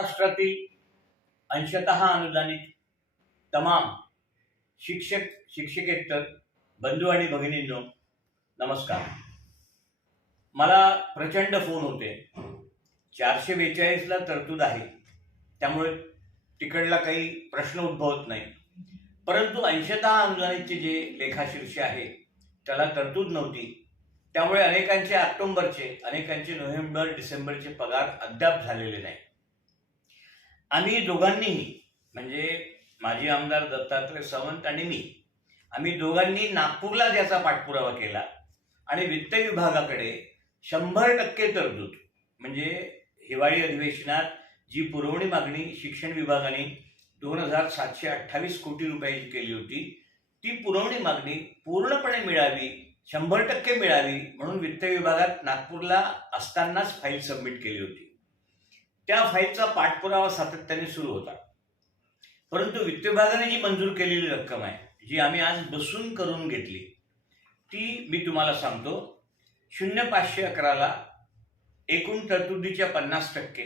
महाराष्ट्रातील अंशतः अनुदानित तमाम शिक्षक शिक्षकेतर बंधू आणि भगिनींनो नमस्कार. मला प्रचंड फोन होते. चारशे बेचाळीसला तरतूद आहे. त्यामुळे तिकडला काही प्रश्न उद्भवत नाही. परंतु अंशतः अनुदानितचे जे लेखाशीर्ष आहे त्याला तरतूद नव्हती. त्यामुळे अनेकांचे ऑक्टोंबरचे अनेकांचे नोव्हेंबर डिसेंबरचे पगार अद्याप झालेले नाही. आम्ही दोघांनीही म्हणजे माजी आमदार दत्तात्रय सावंत आणि मी आम्ही दोघांनी नागपूरला त्याचा पाठपुरावा केला आणि वित्त विभागाकडे शंभर टक्के तरतूद म्हणजे हिवाळी अधिवेशनात जी पुरवणी मागणी शिक्षण विभागाने दोन हजार सातशे अठ्ठावीस कोटी रुपयाची केली होती ती पुरवणी मागणी पूर्णपणे मिळावी शंभर टक्के मिळावी म्हणून वित्त विभागात नागपूरला असतानाच फाईल सबमिट केली होती. त्या फाईलचा पाठपुरावा सातत्याने सुरू होता. परंतु वित्त विभागाने जी मंजूर केलेली रक्कम आहे जी आम्ही आज बसून करून घेतली ती मी तुम्हाला सांगतो. शून्य पाचशे अकराला एकूण तरतुदीच्या पन्नास टक्के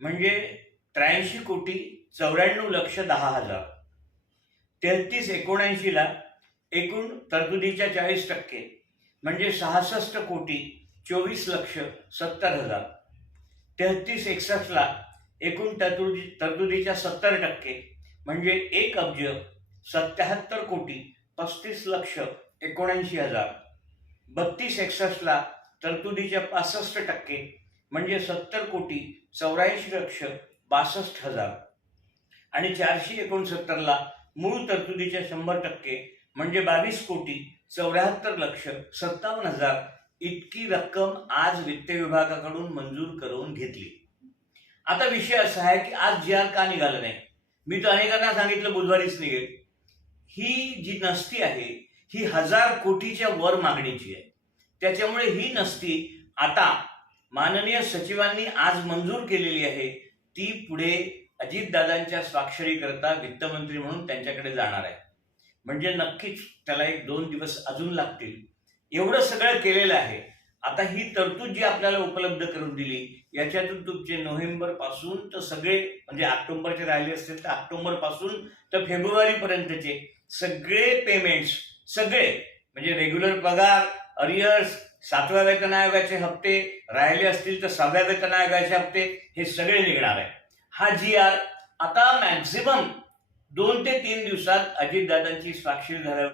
म्हणजे त्र्याऐंशी कोटी चौऱ्याण्णव लक्ष दहा हजार. तेहतीस एकोणऐंशीला एकूण तरतुदीच्या चाळीस टक्के म्हणजे सहासष्ट कोटी चोवीस लक्ष सत्तर हजार. तेहतीस एकसष्टला एकूण तरतुदी तरतुदीच्या सत्तर टक्के म्हणजे एक अब्ज सत्याहत्तर कोटी पस्तीस लक्ष एकोणऐंशी हजार. बत्तीस एकसष्टला तरतुदीच्या पासष्ट टक्के म्हणजे सत्तर कोटी चौऱ्याऐंशी लक्ष बासष्ट हजार. आणि चारशे एकोणसत्तरला मूळ तरतुदीच्या शंभर टक्के म्हणजे बावीस कोटी चौऱ्याहत्तर लक्ष सत्तावन्न हजार इतकी रक्कम आज वित्त विभागाकडून मंजूर करून घेतली. आता विषय असा आहे की आज जी आर का निघालं नाही? मी तर अनेकांना सांगितलं बुधवारीच निघेल. ही जी नसती आहे ही हजार कोटीच्या वर मागणीची आहे. त्याच्यामुळे ही नसती आता माननीय सचिवांनी आज मंजूर केलेली आहे ती पुढे अजितदादांच्या स्वाक्षरीकरता वित्तमंत्री म्हणून त्यांच्याकडे जाणार आहे. म्हणजे नक्कीच त्याला एक दोन दिवस अजून लागतील. एवढं सगळं केलेलं आहे. आता ही तरतूद जी आपल्याला उपलब्ध करून दिली याच्यातून तुमचे नोव्हेंबरपासून तर सगळे म्हणजे ऑक्टोबरचे राहिले असतील तर ऑक्टोबरपासून तर फेब्रुवारी पर्यंतचे सगळे पेमेंट्स सगळे म्हणजे रेग्युलर पगार अरियर्स सातव्या वेतन आयोगाचे हप्ते राहिले असतील तर सहाव्या वेतन आयोगाचे हप्ते हे सगळे निघणार आहे. हा जी आर आता मॅक्झिमम दोन ते तीन दिवसात अजितदादांची स्वाक्षरी झाल्यावर